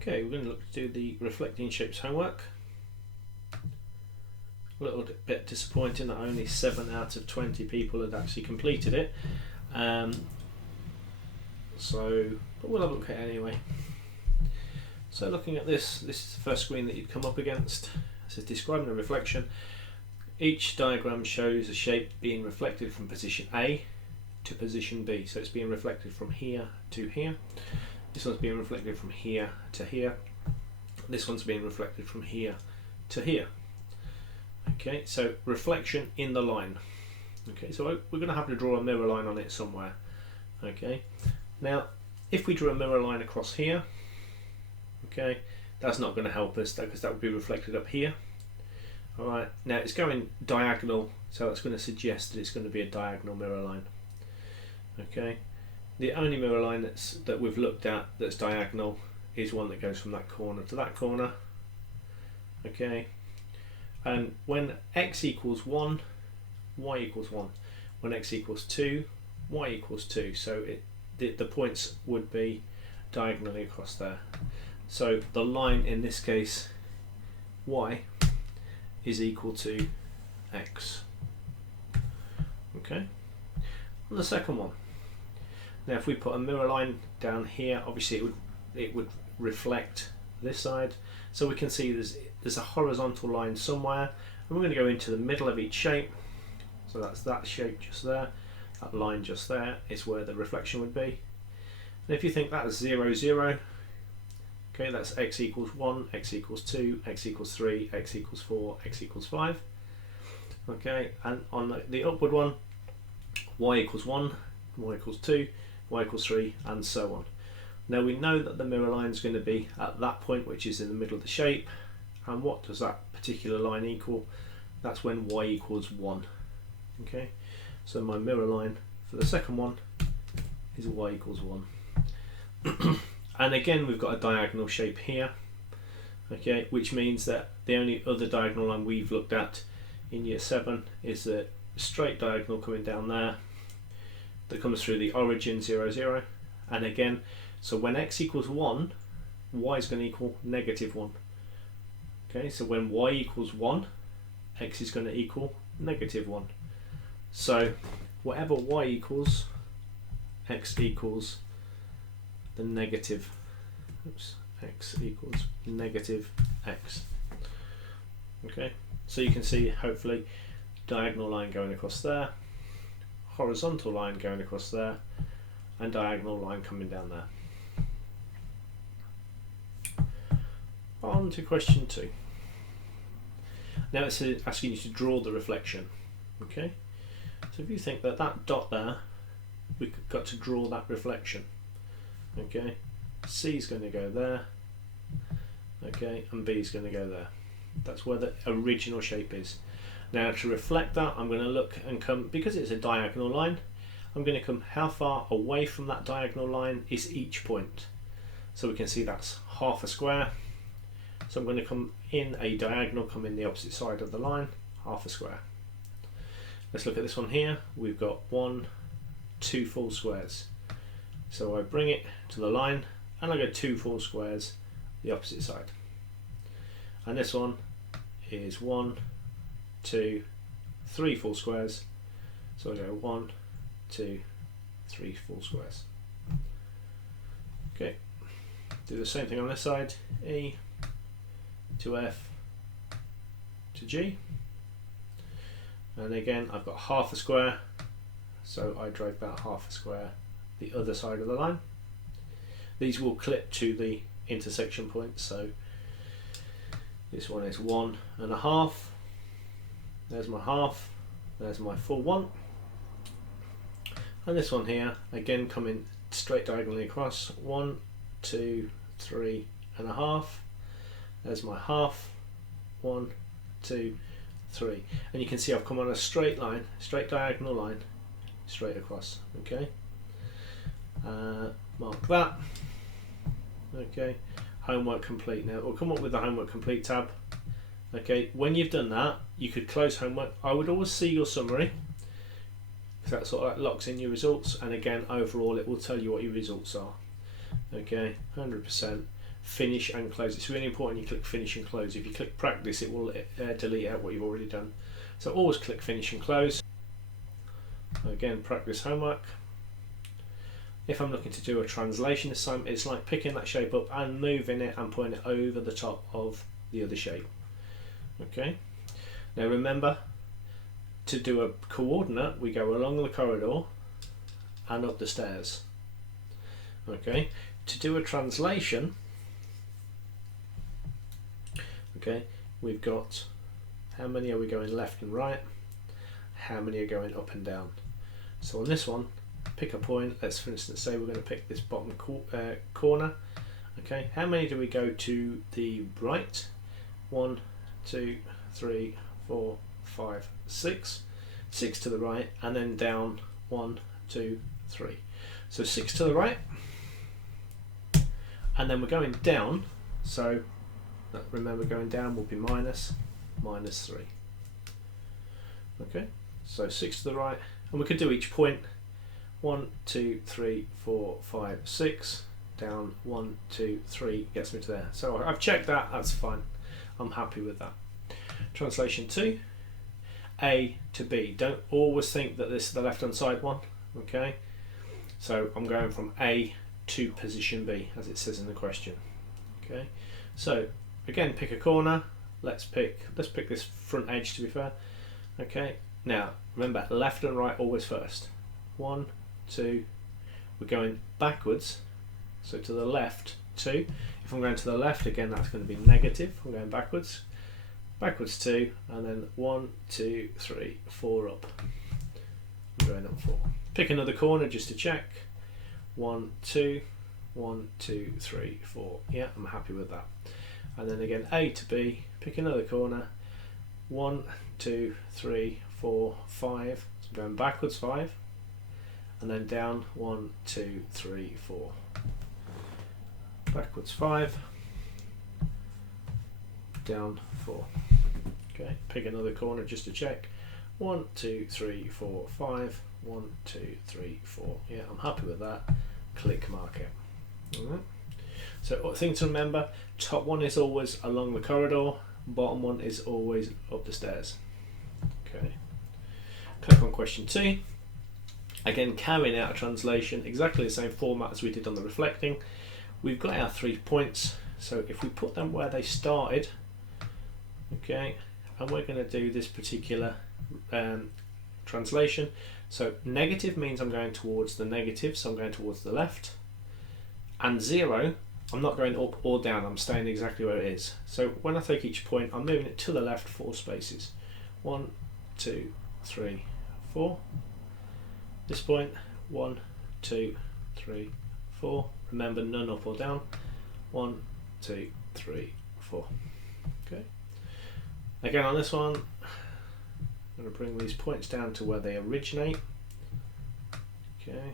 Okay, we're going to look to do the reflecting shapes homework. A little bit disappointing that only 7 out of 20 people had actually completed it. But we'll have a look at it anyway. So looking at this is the first screen that you'd come up against. It says describing a reflection. Each diagram shows a shape being reflected from position A to position B. So it's being reflected from here to here. This one's being reflected from here to here. This one's being reflected from here to here. Okay, so reflection in the line. Okay, so we're going to have to draw a mirror line on it somewhere. Okay, now if we drew a mirror line across here, okay, that's not going to help us because that would be reflected up here. Alright, now it's going diagonal, so that's going to suggest that it's going to be a diagonal mirror line. Okay, the only mirror line that we've looked at that's diagonal is one that goes from that corner to that corner. Okay, and when x equals 1, y equals 1. When x equals 2, y equals 2. So the points would be diagonally across there. So the line in this case, y, is equal to x. Okay, and the second one. Now if we put a mirror line down here, obviously it would reflect this side. So we can see there's a horizontal line somewhere, and we're going to go into the middle of each shape. So that's that shape just there. That line just there is where the reflection would be. And if you think that's 0, 0, okay, that's x equals 1, x equals 2, x equals 3, x equals 4, x equals 5. Okay, and on the upward one, y equals 1, y equals 2, y equals 3, and so on. Now we know that the mirror line is going to be at that point, which is in the middle of the shape. And what does that particular line equal? That's when y equals 1. Okay, so my mirror line for the second one is y equals 1. And again, we've got a diagonal shape here, okay, which means that the only other diagonal line we've looked at in year 7 is the straight diagonal coming down there that comes through the origin 0, 0. And again, so when x equals 1, y is going to equal negative 1. Okay, so when y equals 1, x is going to equal negative 1. So whatever y equals, x equals the negative, x equals negative x. Okay, so you can see hopefully diagonal line going across there, horizontal line going across there, and diagonal line coming down there. On to question 2. Now it's asking you to draw the reflection. Okay, so if you think that dot there, we've got to draw that reflection. Okay, C is going to go there, okay, and B is going to go there. That's where the original shape is. Now to reflect that, I'm going to look and come, because it's a diagonal line, I'm going to come how far away from that diagonal line is each point. So we can see that's half a square. So I'm going to come in a diagonal, come in the opposite side of the line, half a square. Let's look at this one here. We've got 1, 2 full squares. So I bring it to the line and I go 2 full squares the opposite side. And this one is 1, 2, 3 full squares. So I go 1, 2, 3 full squares. Okay, do the same thing on this side, E to F to G. And again, I've got half a square, so I drag that half a square the other side of the line. These will clip to the intersection point, so this one is 1.5. There's my half, there's my full 1. And this one here, again coming straight diagonally across, 1, 2, 3.5. There's my half, 1, 2, 3. And you can see I've come on a straight line, straight diagonal line, straight across. Okay, mark that. Okay, homework complete. Now we'll come up with the homework complete tab. Okay, when you've done that, you could close homework. I would always see your summary, because that sort of like locks in your results, and again overall it will tell you what your results are. Okay, 100%. finish and close. It's really important you click finish and close. If you click practice, it will delete out what you've already done. So always click finish and close. Again, practice homework. If I'm looking to do a translation assignment, it's like picking that shape up and moving it and putting it over the top of the other shape. Okay. Now remember, to do a coordinate, we go along the corridor and up the stairs. Okay. To do a translation, okay, we've got how many are we going left and right, how many are going up and down. So on this one, pick a point. Let's for instance say we're going to pick this bottom corner. Okay, how many do we go to the right? 1, 2, 3, 4, 5, 6. 6 to the right, and then down 1, 2, 3. So 6 to the right, and then we're going down. So remember, going down will be minus 3. Okay, so 6 to the right, and we could do each point. 1, 2, 3, 4, 5, 6. Down 1, 2, 3 gets me to there. So I've checked that. That's fine. I'm happy with that. Translation 2. A to B. Don't always think that this is the left hand side one. Okay, so I'm going from A to position B as it says in the question. Okay, so again, pick a corner. Let's pick this front edge, to be fair. Okay, now remember, left and right always first. 1, 2, we're going backwards, so to the left 2. If I'm going to the left, again, that's going to be negative. I'm going backwards 2, and then 1, 2, 3, 4 up. I'm going up 4. Pick another corner just to check. 1, 2, 1, 2, 3, 4. Yeah, I'm happy with that. And then again, A to B, pick another corner. 1, 2, 3, 4, 5. So I'm going backwards 5, and then down 1, 2, 3, 4. Backwards 5, down 4. Okay, pick another corner just to check. 1, 2, 3, 4, 5. 1, 2, 3, 4. Yeah, I'm happy with that. Click mark it. Alright. So thing to remember, top one is always along the corridor, bottom one is always up the stairs. Okay. Click on question 2. Again, carrying out a translation, exactly the same format as we did on the reflecting. We've got our 3 points, so if we put them where they started, okay, and we're going to do this particular translation. So negative means I'm going towards the negative, so I'm going towards the left, and 0, I'm not going up or down, I'm staying exactly where it is. So when I take each point, I'm moving it to the left 4 spaces. 1, 2, 3, 4. This point, 1, 2, 3, 4. Remember, none up or down. 1, 2, 3, 4. Okay. Again, on this one, I'm going to bring these points down to where they originate. Okay.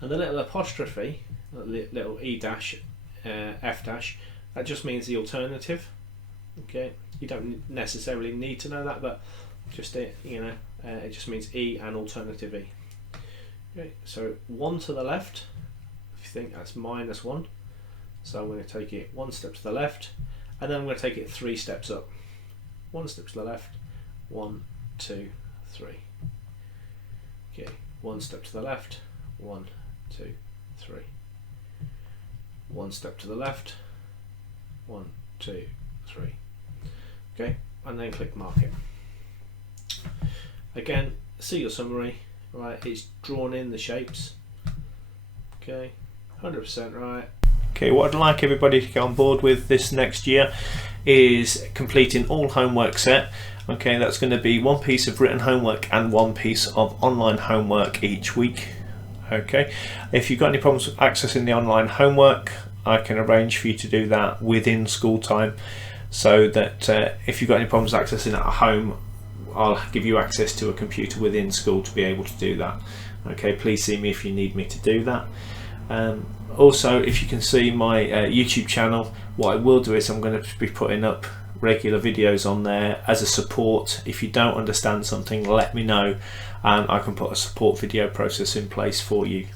And the little apostrophe, little E dash, F dash, that just means the alternative. Okay. You don't necessarily need to know that, but just it just means E and alternative E. Okay. So 1 to the left. If you think that's -1, so I'm going to take it 1 step to the left, and then I'm going to take it 3 steps up. 1 step to the left, 1, 2, 3. Okay, 1 step to the left, 1, 2, 3. 1 step to the left, 1, 2, 3. Okay, and then click mark it. Again, see your summary, right? It's drawn in the shapes. Okay, 100% right. Okay, what I'd like everybody to get on board with this next year is completing all homework set. Okay, that's going to be 1 piece of written homework and 1 piece of online homework each week. Okay, if you've got any problems with accessing the online homework, I can arrange for you to do that within school time, so that if you've got any problems accessing it at home, I'll give you access to a computer within school to be able to do that. Okay, please see me if you need me to do that. Also, if you can see my YouTube channel, what I will do is I'm going to be putting up regular videos on there as a support. If you don't understand something, let me know and I can put a support video process in place for you.